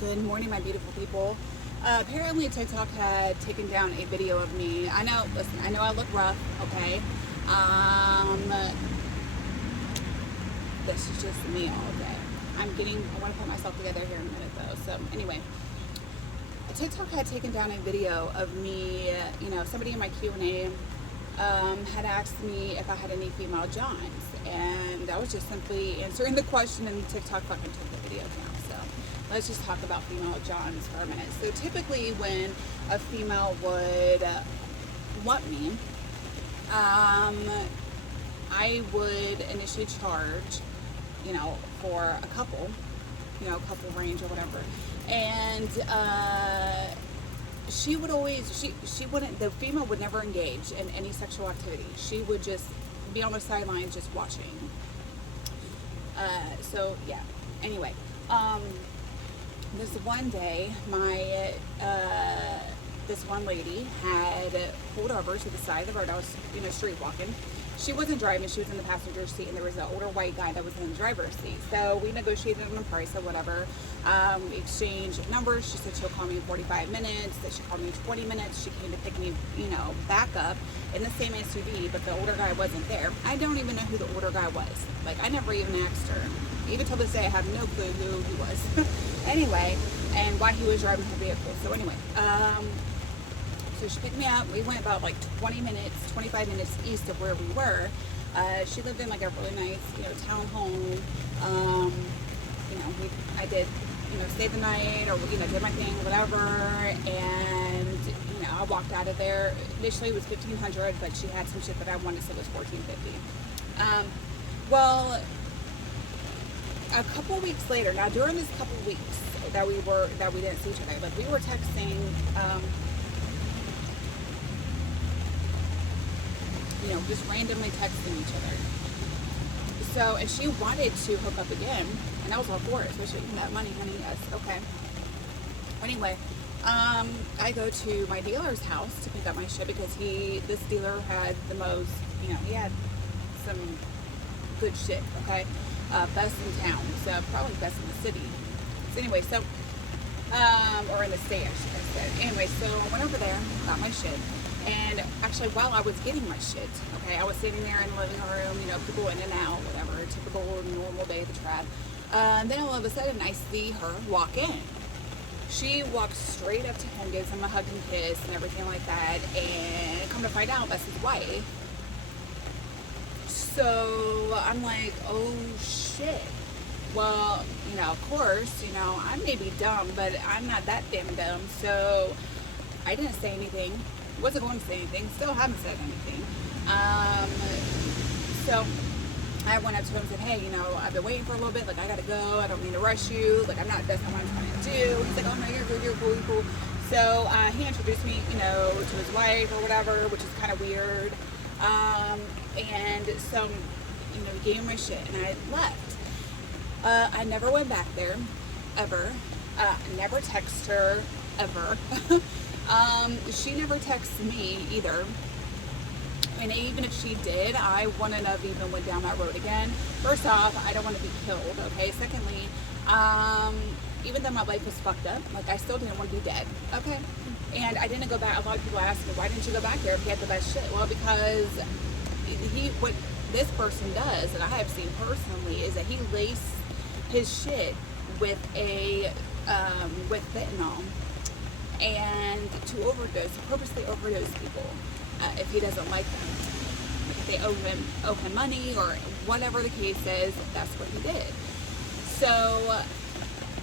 Good morning, my beautiful people. Apparently, TikTok had taken down a video of me. I know, listen, I know I look rough, okay? Um, this is just me all day. I want to put myself together here in a minute though. So, anyway, TikTok had taken down a video of me, somebody in my Q&A had asked me if I had any female Johns. And I was just simply answering the question, and TikTok fucking took the video down. So let's just talk about female Johns for a minute. So typically when a female would want me, I would initially charge, for a couple range or whatever. And she would always, she wouldn't, the female would never engage in any sexual activity. She would just be on the sidelines just watching. So yeah, anyway, this one day, this one lady had pulled over to the side of the road. I was, street walking. She wasn't driving, she was in the passenger seat, and there was an older white guy that was in the driver's seat. So we negotiated on the price or whatever. We exchanged numbers. She said she'll call me in 45 minutes, that she called me in 20 minutes. She came to pick me, back up in the same SUV, but the older guy wasn't there. I don't even know who the older guy was. Like, I never even asked her. Even till this day, I have no clue who he was. Anyway, and why he was driving her vehicle. So anyway, so she picked me up. We went about like 25 minutes east of where we were. She lived in like a really nice, townhome. I did, stay the night or, did my thing, whatever. And, I walked out of there. Initially it was $1,500, but she had some shit that I wanted, so it was $1,450. Well, a couple weeks later, now during this couple weeks that we didn't see each other, like we were texting, just randomly texting each other. So, and she wanted to hook up again, and I was all for it, especially that money, honey. Yes, okay. Anyway, I go to my dealer's house to pick up my shit because this dealer had the most, he had some good shit, okay? Best in town, so probably best in the city. So anyway, or in the state, I should have said. Anyway, so I went over there, got my shit. And actually, while I was getting my shit, okay, I was sitting there in the living room, people in and out, whatever, typical normal day at the trap. And then all of a sudden, I see her walk in. She walks straight up to him, gives him a hug and kiss and everything like that. And come to find out, that's his wife. So I'm like, oh shit. Well, of course, I may be dumb, but I'm not that damn dumb. So I didn't say anything. Wasn't going to say anything. Still haven't said anything. So I went up to him and said, hey, I've been waiting for a little bit. Like, I gotta go. I don't mean to rush you. Like, that's not what I'm trying to do. He's like, oh no, you're good. You're cool. You're cool. So he introduced me, to his wife or whatever, which is kind of weird. And so, he gave him my shit, and I left. I never went back there, ever. Never text her, ever. She never texted me either. And even if she did, I wouldn't have even went down that road again. First off, I don't want to be killed, okay? Secondly, even though my life was fucked up, like, I still didn't want to be dead, okay? And I didn't go back. A lot of people ask me, why didn't you go back there if you had the best shit? Well, because what this person does, that I have seen personally, is that he laced his shit with with fentanyl, and to purposely overdose people if he doesn't like them. If they owe him money or whatever the case is, that's what he did. So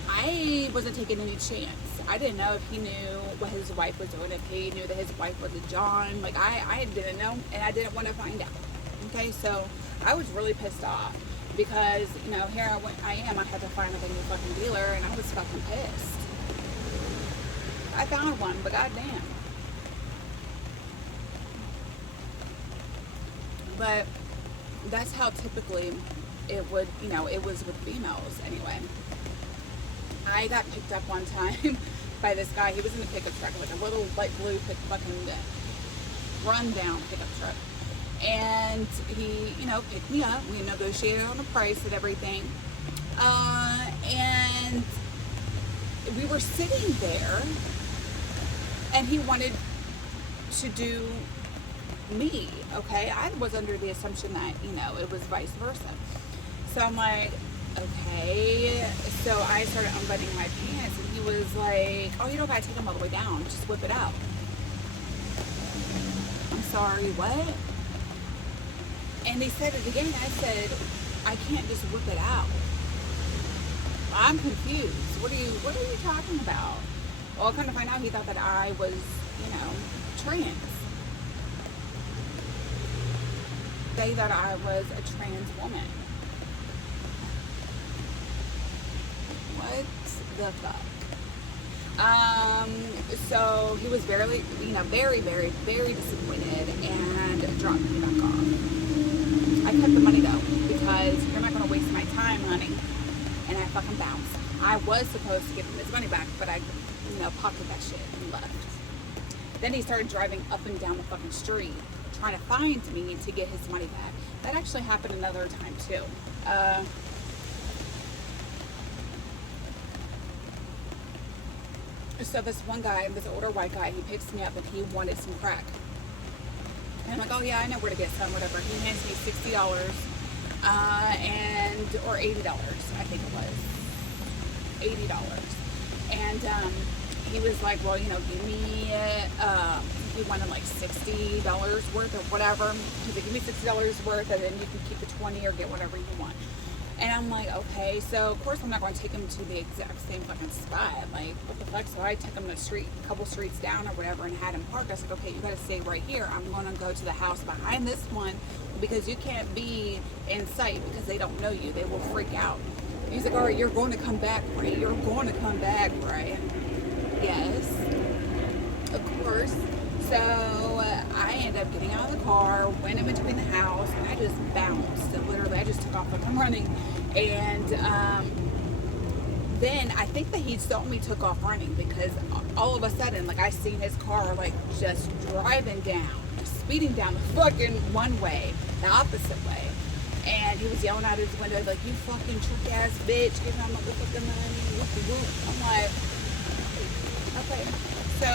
I wasn't taking any chance. I didn't know if he knew what his wife was doing, if he knew that his wife was a John. Like, I didn't know, and I didn't want to find out. Okay, so I was really pissed off because, here I am, I had to find like a new fucking dealer, and I was fucking pissed. I found one, but goddamn. But that's how typically it would, it was with females anyway. I got picked up one time by this guy. He was in a pickup truck, like a little light blue fucking rundown pickup truck. And he, picked me up. We negotiated on the price and everything. And we were sitting there, and he wanted to do me, okay? I was under the assumption that, it was vice versa. So I'm like, okay. So I started unbuttoning my pants, and he was like, oh, you don't gotta take them all the way down, just whip it out. I'm sorry, what? And they said it again. I said, I can't just whip it out. I'm confused. What are you talking about? Well, come to find out, he thought that I was, trans. They thought I was a trans woman. What the fuck? So he was very, very, very, very disappointed and dropped me back off. I kept the money though, because you're not going to waste my time, honey. And I fucking bounced. I was supposed to give him his money back, but I, pocketed that shit and left. Then he started driving up and down the fucking street, trying to find me to get his money back. That actually happened another time too. So this one guy, this older white guy, he picks me up and he wanted some crack. And I'm like, oh yeah, I know where to get some, whatever. He hands me $60 or $80, I think it was. $80. And he was like, well, give me, he wanted like $60 worth or whatever. He's like, give me $60 worth, and then you can keep the 20 or get whatever you want. And I'm like, okay. So of course I'm not going to take him to the exact same fucking spot. Like, what the fuck? So I took him a couple streets down or whatever and had him park. I said, okay, you got to stay right here. I'm going to go to the house behind this one because you can't be in sight because they don't know you. They will freak out. He's like, all right, you're going to come back, right? You're going to come back, right? Yes, of course. So I ended up getting out of the car, went in between the house, and I just bounced. And literally, I just took off like I'm running. And then I think that he saw me took off running because all of a sudden, like, I seen his car, like, just driving down, speeding down the fucking one way, the opposite way. And he was yelling out his window, like, you fucking trick ass bitch, give me my motherfucking money, whoop-de-whoop. I'm like, okay. So,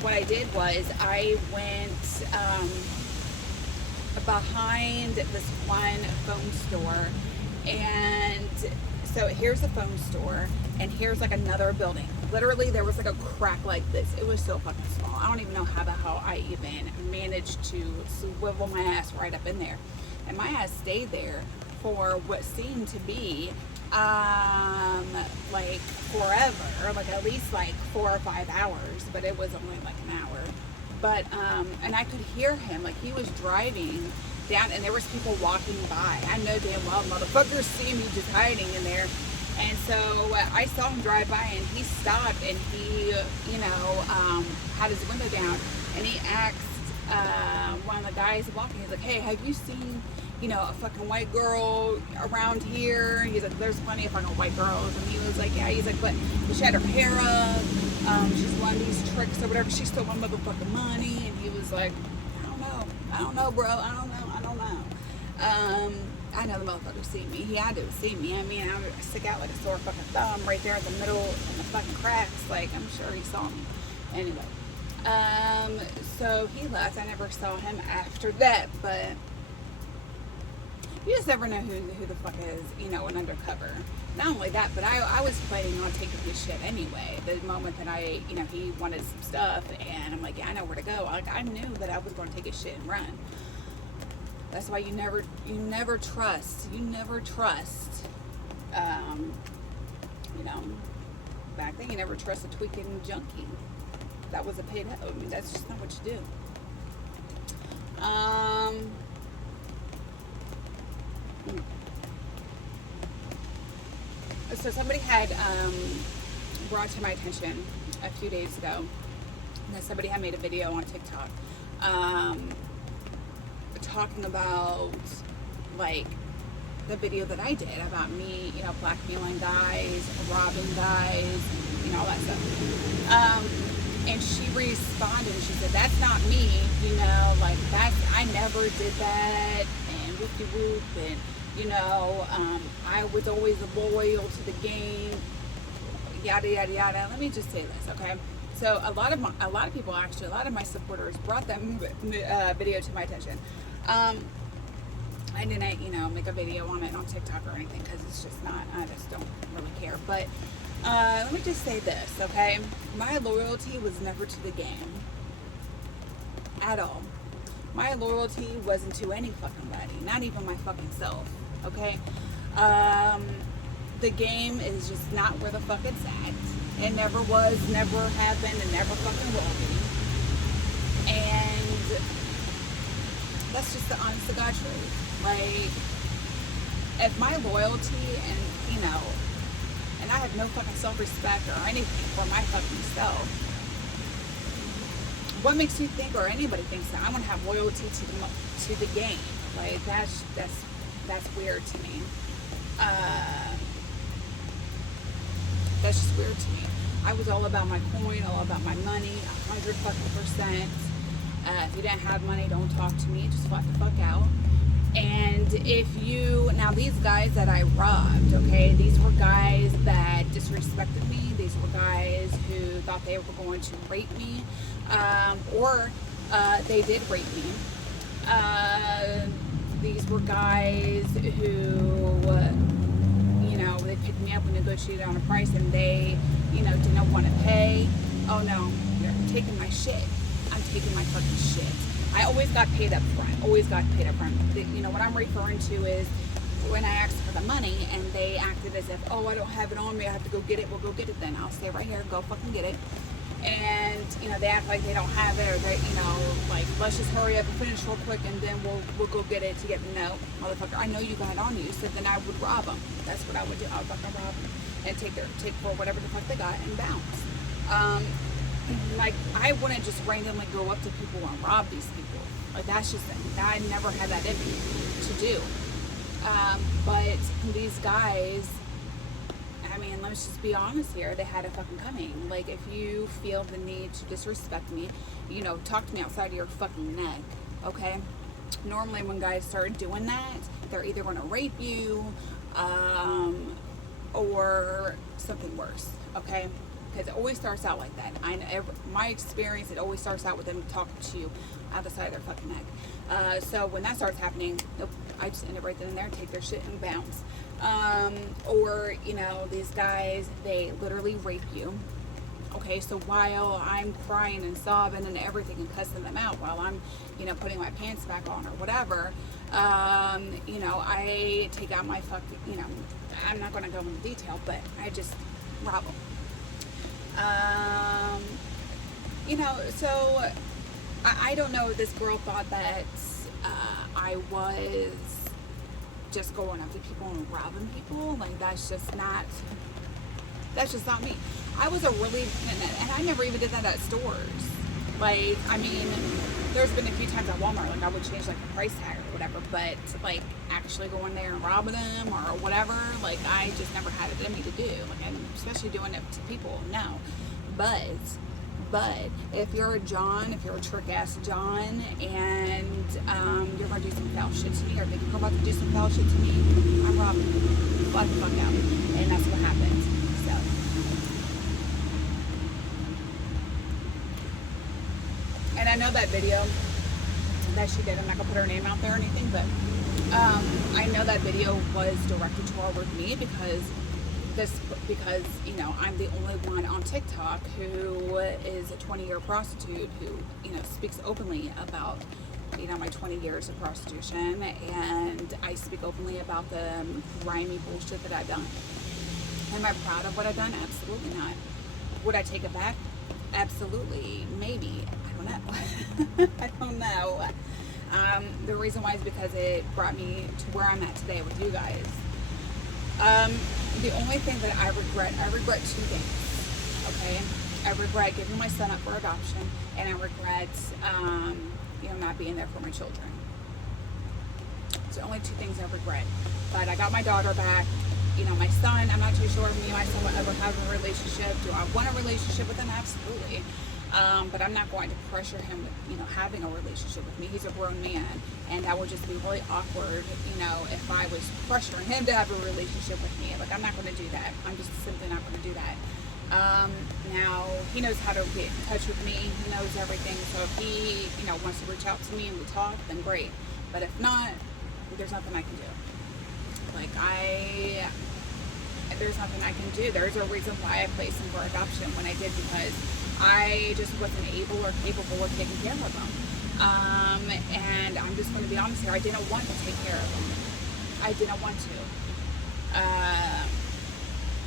what I did was I went behind this one phone store, and so here's the phone store, and here's like another building. Literally, there was like a crack like this. It was so fucking small. I don't even know how the hell I even managed to swivel my ass right up in there. And my ass stayed there for what seemed to be like forever, like at least like 4 or 5 hours, but it was only like an hour. But and I could hear him, like he was driving down, and there was people walking by. I know damn well motherfuckers see me just hiding in there. And so I saw him drive by, and he stopped, and he, had his window down, and he asked one of the guys walking, he's like, hey, have you seen, a fucking white girl around here? He's like, there's plenty of fucking white girls. And he was like, yeah. He's like, but she had her hair up. She's one of these tricks or whatever. She stole my motherfucking money. And he was like, I don't know, bro. I don't know. I know the motherfucker see me. He had to see me. I mean, I would stick out like a sore fucking thumb right there in the middle in the fucking cracks. Like, I'm sure he saw me. Anyway. So he left. I never saw him after that, but you just never know who the fuck is, an undercover. Not only that, but I was planning on taking his shit anyway. The moment that he wanted some stuff, and I'm like, yeah, I know where to go. Like, I knew that I was going to take his shit and run. That's why you never trust. You never trust. Back then you never trust a tweaking junkie. That was a paid up. I mean, that's just not what you do. So somebody had brought to my attention a few days ago that somebody had made a video on TikTok talking about like the video that I did about me, blackmailing guys, robbing guys, all that stuff. And she responded and she said, that's not me, I never did that, and whoop-de-whoop, and I was always loyal to the game. yada yada yada. Let me just say this, okay? So a lot of people actually, a lot of my supporters brought that video to my attention. I didn't, make a video on it on TikTok or anything because it's just not. I just don't really care. But let me just say this, okay? My loyalty was never to the game at all. My loyalty wasn't to any fucking body, not even my fucking self, okay? The game is just not where the fuck it's at. It never was, never have been, and never fucking will be. And that's just the honest to God truth. Like, if my loyalty and I have no fucking self-respect or anything for my fucking self, what makes you think, or anybody thinks, that I'm gonna have loyalty to the game? Like, that's weird to me. That's just weird to me. I was all about my coin, all about my money, 100%. If you didn't have money, don't talk to me. Just fuck the fuck out. And now these guys that I robbed, okay, these were guys that disrespected me. These were guys who thought they were going to rape me, or they did rape me. These were guys who, they picked me up and negotiated on a price, and they, didn't want to pay. Oh no, you're taking my shit. I'm taking my fucking shit. I always got paid up front. Always got paid up front. What I'm referring to is when I asked for the money and they acted as if, oh, I don't have it on me, I have to go get it. Well, go get it then. I'll stay right here. Go fucking get it. And they act like they don't have it, or they, like, let's just hurry up and finish real quick, and then we'll go get it to get the note. Motherfucker, I know you got it on you, so then I would rob them. That's what I would do. I would fucking rob them and take for whatever the fuck they got and bounce. Like, I wouldn't just randomly go up to people and rob these people. Like, that's just, I never had that in me to do. But these guys, I mean, let's just be honest here. They had it fucking coming. Like, if you feel the need to disrespect me, talk to me outside of your fucking neck, okay? Normally when guys start doing that, they're either going to rape you, or something worse, okay? Because it always starts out like that. My experience, it always starts out with them talking to you out the side of their fucking neck. So when that starts happening, nope, I just end it right then and there, take their shit and bounce. Or, these guys, they literally rape you. Okay, so while I'm crying and sobbing and everything and cussing them out while I'm, putting my pants back on or whatever, I take out my fucking, I'm not going to go into detail, but I just rob them. So I don't know if this girl thought that I was just going up to people and robbing people. Like, that's just not me. I was and I never even did that at stores. Like, I mean, there's been a few times at Walmart, like, I would change, like, the price tag or whatever, but, like, actually going there and robbing them or whatever, like, I just never had it in me to do. Like, I'm especially doing it to people, no. But if you're a John, if you're a trick-ass John, and you're going to do some foul shit to me, or think you're about to do some foul shit to me, I'm robbing you. Fuck the fuck out. And that's what happened. So. And I know that video that she did, I'm not going to put her name out there or anything, but I know that video was directed toward me because I'm the only one on TikTok who is a 20-year prostitute who, speaks openly about, my 20 years of prostitution, and I speak openly about the grimy bullshit that I've done. Am I proud of what I've done? Absolutely not. Would I take it back? Absolutely. Maybe. I don't know. I don't know. The reason why is because it brought me to where I'm at today with you guys. The only thing that I regret two things, okay? I regret giving my son up for adoption, and I regret, not being there for my children. It's the only two things I regret. But I got my daughter back. My son, I'm not too sure if me and my son will ever have a relationship. Do I want a relationship with him? Absolutely. But I'm not going to pressure him with, having a relationship with me. He's a grown man, and that would just be really awkward, if I was pressuring him to have a relationship with me. Like, I'm not going to do that. I'm just simply not going to do that. Now he knows how to get in touch with me. He knows everything. So if he, wants to reach out to me and we talk, then great. But if not, there's nothing I can do. There's nothing I can do. There's a reason why I placed him for adoption when I did, because I just wasn't able or capable of taking care of him. And I'm just going to be honest here. I didn't want to take care of him. I didn't want to.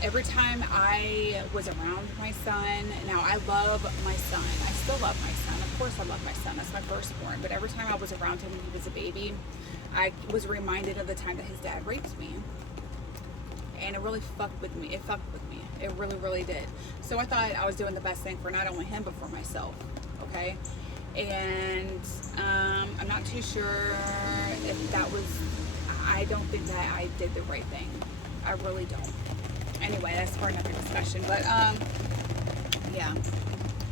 Every time I was around my son, now I love my son. I still love my son. Of course I love my son. That's my firstborn. But every time I was around him when he was a baby, I was reminded of the time that his dad raped me. And it really fucked with me. It fucked with me. It really, really did. So I thought I was doing the best thing for not only him, but for myself. Okay? And I'm not too sure if that was... I don't think that I did the right thing. I really don't. Anyway, that's for another discussion. But, yeah.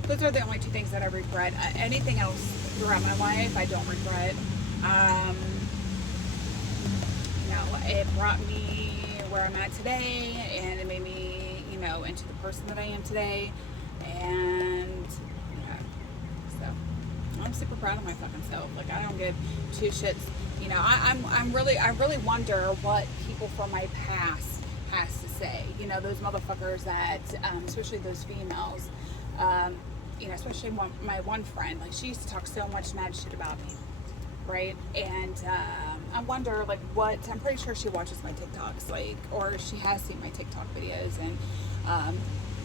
Those are the only two things that I regret. Anything else throughout my life, I don't regret. It brought me where I'm at today, and it made me, into the person that I am today. And, so, I'm super proud of my fucking self. I don't give two shits. I really wonder what people from my past has to say. Those motherfuckers that, especially those females, especially my one friend, she used to talk so much mad shit about me, right? And I wonder, what, I'm pretty sure she watches my TikToks, or she has seen my TikTok videos, and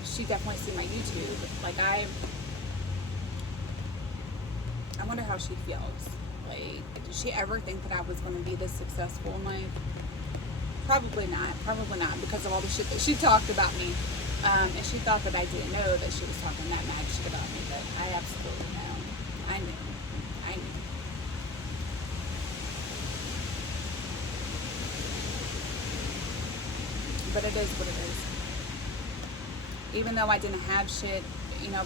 she definitely seen my YouTube. I wonder how she feels. Did she ever think that I was going to be this successful in life? Probably not, because of all the shit that she talked about me. And she thought that I didn't know that she was talking that mad shit about me, but I absolutely know. I knew. But it is what it is. Even though I didn't have shit,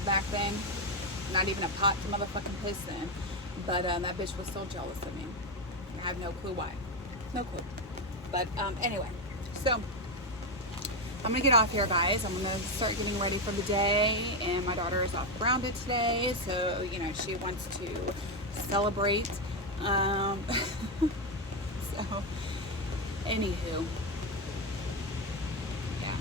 back then, not even a pot to motherfucking piss in, but that bitch was still jealous of me. I have no clue why. No clue. But anyway, so I'm gonna get off here, guys. I'm gonna start getting ready for the day, and my daughter is off grounded today, so she wants to celebrate. So anywho, yeah,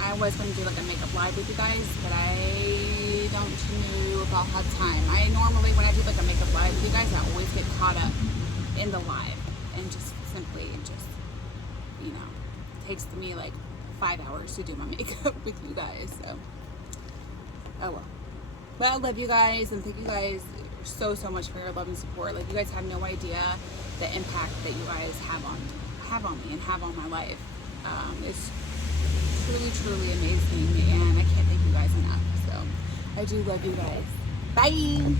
I was gonna do a makeup live with you guys, but I don't know if I'll have time. I normally, when I do a makeup live with you guys, I always get caught up in the live, and just simply takes me 5 hours to do my makeup with you guys. So, oh well. But I love you guys, and thank you guys so much for your love and support. You guys have no idea the impact that you guys have on me and have on my life. It's truly amazing, and I can't thank you guys enough. So I do love you guys. Bye.